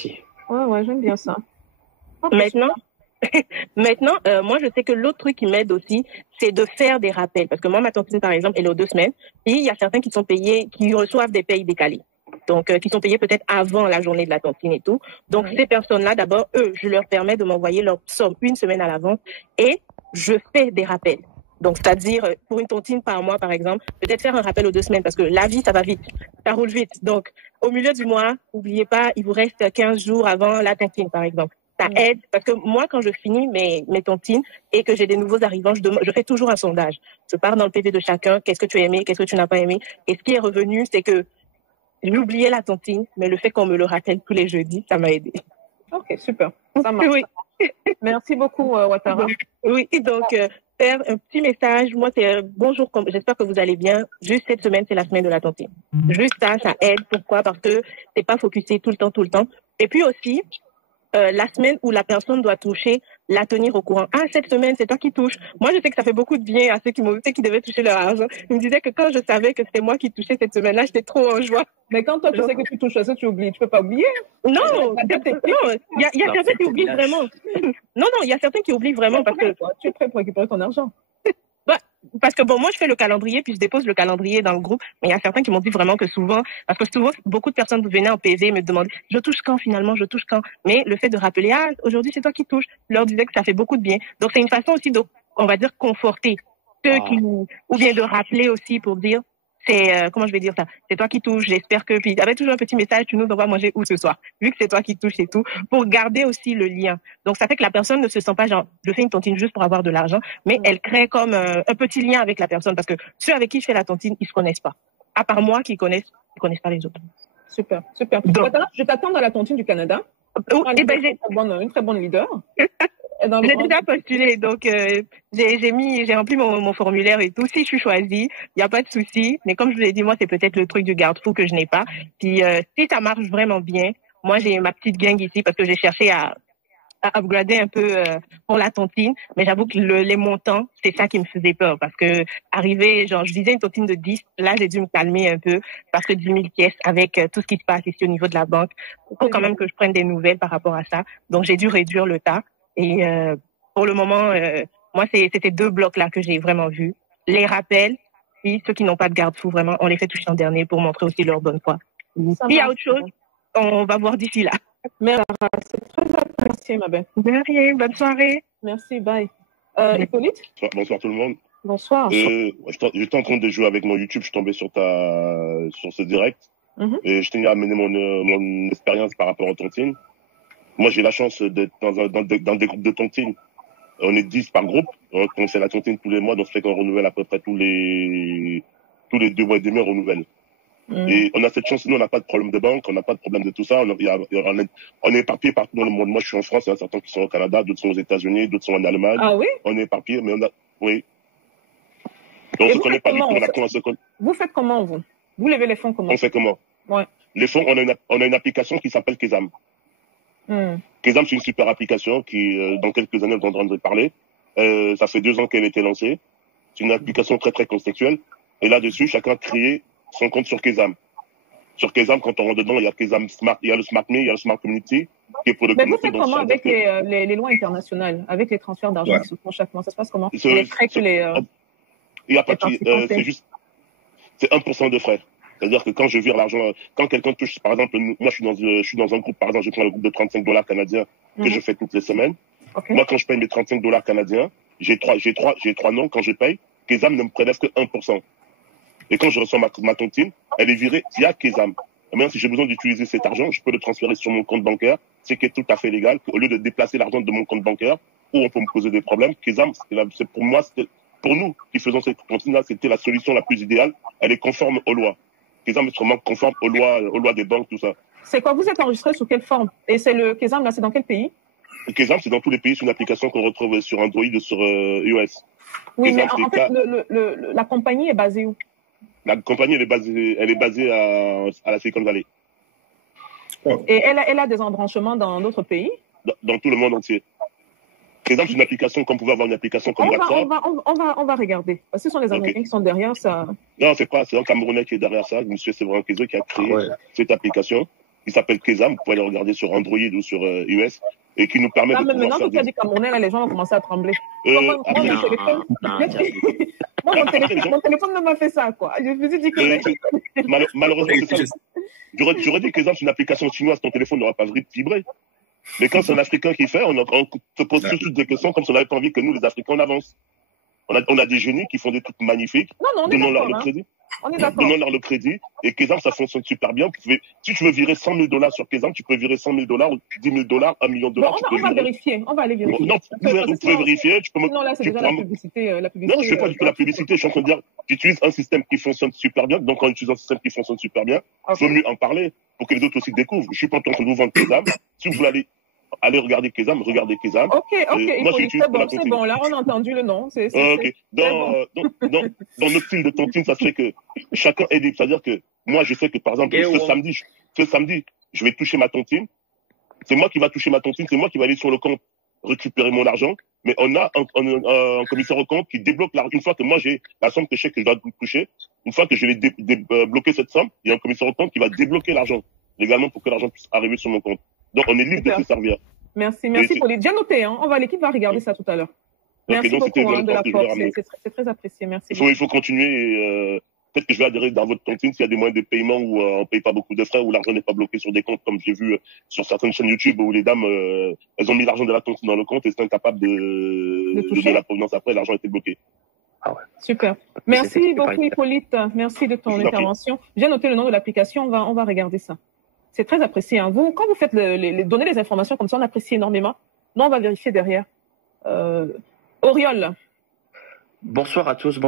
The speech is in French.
aussi. Ouais, j'aime bien ça. Okay, Maintenant, moi, je sais que l'autre truc qui m'aide aussi, c'est de faire des rappels. Parce que moi, ma tontine, par exemple, elle est aux 2 semaines. Puis, il y a certains qui sont payés, qui reçoivent des payes décalées. Donc, qui sont payés peut-être avant la journée de la tontine et tout. Donc, ces personnes-là, d'abord, eux, je leur permets de m'envoyer leur somme 1 semaine à l'avance et je fais des rappels. Donc, c'est-à-dire, pour une tontine par mois, par exemple, peut-être faire un rappel aux 2 semaines parce que la vie, ça va vite. Ça roule vite. Donc, au milieu du mois, n'oubliez pas, il vous reste 15 jours avant la tontine, par exemple. Ça aide parce que moi, quand je finis mes tontines et que j'ai des nouveaux arrivants, je fais toujours un sondage. Je pars dans le PV de chacun. Qu'est-ce que tu as aimé? Qu'est-ce que tu n'as pas aimé? Et ce qui est revenu, c'est que j'ai oublié la tontine, mais le fait qu'on me le rappelle tous les jeudis, ça m'a aidé. Ok, super. Ça marche. Oui. Merci beaucoup, Ouattara. Oui, donc faire un petit message. Moi, c'est bonjour, j'espère que vous allez bien. Juste cette semaine, c'est la semaine de la tontine. Juste ça aide. Pourquoi? Parce que c'est pas focusé tout le temps. Et puis aussi, la semaine où la personne doit toucher, la tenir au courant. Ah, cette semaine, c'est toi qui touches. Moi, je sais que ça fait beaucoup de bien à ceux qui devaient toucher leur argent. Ils me disaient que quand je savais que c'était moi qui touchais cette semaine-là, j'étais trop en joie. Mais quand toi, tu sais que tu touches à ça, tu oublies. Tu peux pas oublier. Non, il y a certains qui oublient vraiment. Non, il y a certains qui oublient vraiment parce que... Tu es prêt pour récupérer ton argent. Parce que moi, je fais le calendrier, puis je dépose le calendrier dans le groupe. Mais il y a certains qui m'ont dit vraiment que souvent, parce que souvent, beaucoup de personnes venaient en PV et me demandaient, je touche quand finalement, je touche quand. Mais le fait de rappeler, aujourd'hui, c'est toi qui touches, je leur disais que ça fait beaucoup de bien. Donc, c'est une façon aussi de, on va dire, conforter ceux ou bien de rappeler aussi pour dire, c'est, comment je vais dire ça? C'est toi qui touches, j'espère que, puis, avec toujours un petit message, tu nous envoies manger où ce soir? Vu que c'est toi qui touches et tout, pour garder aussi le lien. Donc, ça fait que la personne ne se sent pas genre, je fais une tontine juste pour avoir de l'argent, mais elle crée comme un petit lien avec la personne parce que ceux avec qui je fais la tontine, ils se connaissent pas. À part moi qui connaissent, ils connaissent pas les autres. Super. Donc, je t'attends dans la tontine du Canada. Une très bonne leader. J'ai déjà postulé, donc j'ai rempli mon formulaire et tout. Si je suis choisie, il n'y a pas de souci. Mais comme je vous l'ai dit, moi, c'est peut-être le truc du garde-fou que je n'ai pas. Puis si ça marche vraiment bien, moi, j'ai ma petite gang ici parce que j'ai cherché à upgrader un peu pour la tontine. Mais j'avoue que les montants, c'est ça qui me faisait peur parce que arriver, genre, je disais une tontine de 10, là, j'ai dû me calmer un peu parce que 10 000 pièces avec tout ce qui se passe ici au niveau de la banque, il faut quand même que je prenne des nouvelles par rapport à ça. Donc, j'ai dû réduire le tas. Et pour le moment, moi, c'était 2 blocs-là que j'ai vraiment vus. Les rappels, puis ceux qui n'ont pas de garde-fou, vraiment, on les fait toucher en dernier pour montrer aussi leur bonne foi. S'il y a autre chose, on va voir d'ici là. Merci, c'est très apprécié, ma belle. De rien, bonne soirée. Merci, bye. Hippolyte? Bonsoir tout le monde. Bonsoir. J'étais en train de jouer avec mon YouTube, je suis tombé sur ce direct. Et je tenais à amener mon expérience par rapport aux tontines. Moi, j'ai la chance d'être dans des groupes de tontines. On est 10 par groupe. On fait la tontine tous les mois, donc ça fait qu'on renouvelle à peu près tous les 2 mois et demi, on renouvelle. Et on a cette chance, nous, on n'a pas de problème de banque, on n'a pas de problème de tout ça. On est éparpillés partout dans le monde. Moi, je suis en France, il y en a certains qui sont au Canada, d'autres sont aux États-Unis, d'autres sont en Allemagne. Ah oui? On est éparpillés, mais oui. Donc, on se connaît pas du tout, on apprend à se connaître. Vous faites comment, vous? Vous levez les fonds comment? On fait comment? Ouais. Les fonds, on a une application qui s'appelle Kesam. Kesam, c'est une super application qui, dans quelques années, on est en train de parler. Ça fait 2 ans qu'elle a été lancée. C'est une application très, très contextuelle. Et là-dessus, chacun a créé son compte sur Kesam. Sur Kesam, quand on rentre dedans, il y a Kesam Smart, il y a le Smart Me, il y a le Smart Community, qui est pour le communauté. Mais vous faites comment avec les lois internationales, avec les transferts d'argent qui se font chaque mois? Ça se passe comment? Les frais que les... Il n'y a pas de... c'est juste... C'est 1% de frais. C'est-à-dire que quand je vire l'argent, quand quelqu'un touche, par exemple, moi je suis dans un groupe, par exemple, je prends le groupe de $35 canadiens que je fais toutes les semaines. Moi, quand je paye mes $35 canadiens, j'ai trois noms quand je paye. Kesam ne me prélève que 1%. Et quand je reçois ma tontine, elle est virée via Kesam. Et maintenant, si j'ai besoin d'utiliser cet argent, je peux le transférer sur mon compte bancaire, ce qui est tout à fait légal. Au lieu de déplacer l'argent de mon compte bancaire, où on peut me poser des problèmes, Kesam, c'est pour moi, pour nous qui faisons cette tontine-là, c'était la solution la plus idéale. Elle est conforme aux lois. Kesam est vraiment conforme aux lois des banques, tout ça. C'est quoi? Vous êtes enregistré sous quelle forme? Et c'est le Kesam, là, c'est dans quel pays? Kesam, c'est dans tous les pays. C'est une application qu'on retrouve sur Android ou sur iOS. Oui, Kesam, mais en fait, la compagnie est basée où? La compagnie, elle est basée à la Silicon Valley. Et elle a des embranchements dans d'autres pays? Dans tout le monde entier. Kesam, c'est une application, comme vous pouvez avoir une application comme WhatsApp. On va regarder. Parce que ce sont les Américains qui sont derrière ça. Non, c'est un Camerounais qui est derrière ça. Monsieur Séverin Kézo qui a créé cette application. qui s'appelle Kezam. Vous pouvez le regarder sur Android ou sur iOS et qui nous permet de pouvoir maintenant que tu as dit Camerounais, là, les gens ont commencé à trembler. Mon téléphone ne m'a fait ça, quoi. Je me suis dit que... Malheureusement, c'est ça. J'aurais dit que c'est une application chinoise, ton téléphone n'aura pas vibré. Mais quand c'est un Africain qui fait, on se pose toutes des questions comme si on n'avait pas envie que nous, les Africains, on avance. On a des génies qui font des trucs magnifiques. Donnons-leur le crédit. On est d'accord. Donnons-leur le crédit. Et Kezam, ça fonctionne super bien. Si tu veux virer $100 000 sur Kezam, tu peux virer $100 000, $10 000, $1 million. On va vérifier. On va aller vérifier. Non, vous pouvez vérifier. Non, là, c'est déjà la publicité. Non, je fais pas du tout la publicité. Je suis en train de dire, j'utilise un système qui fonctionne super bien. Donc, quand j'utilise un système qui fonctionne super bien, il vaut mieux en parler pour que les autres aussi découvrent. Je suis pas en train de vous vendre Kezam. Si vous voulez allez regarder Kezam, regardez Kezam. Ok, moi, c'est bon, là, on a entendu le nom. Ok. Dans notre style de tontine, ça serait que chacun est libre. C'est-à-dire que moi, je sais que, par exemple, ce samedi, je vais toucher ma tontine. C'est moi qui va toucher ma tontine, c'est moi qui va aller sur le compte récupérer mon argent. Mais on a un commissaire au compte qui débloque l'argent. Une fois que moi, j'ai la somme que je sais que je dois toucher, une fois que je vais débloquer cette somme, il y a un commissaire au compte qui va débloquer l'argent légalement pour que l'argent puisse arriver sur mon compte. Donc, on est libre de se servir. Merci Pauline. J'ai noté, hein. L'équipe va regarder ça tout à l'heure. Merci beaucoup de l'apport, c'est très apprécié. Merci. Il faut continuer et peut-être que je vais adhérer dans votre tontine s'il y a des moyens de paiement où on ne paye pas beaucoup de frais, où l'argent n'est pas bloqué sur des comptes, comme j'ai vu sur certaines chaînes YouTube où les dames, elles ont mis l'argent de la tontine dans le compte et c'est incapable de donner la provenance après, l'argent a été bloqué. Ah ouais. Super. Merci beaucoup Hippolyte. Merci de ton intervention. J'ai noté le nom de l'application, on va regarder ça. C'est très apprécié. Hein. Quand vous faites donner les informations comme ça, on apprécie énormément. Nous, on va vérifier derrière. Auriol. Bonsoir à tous.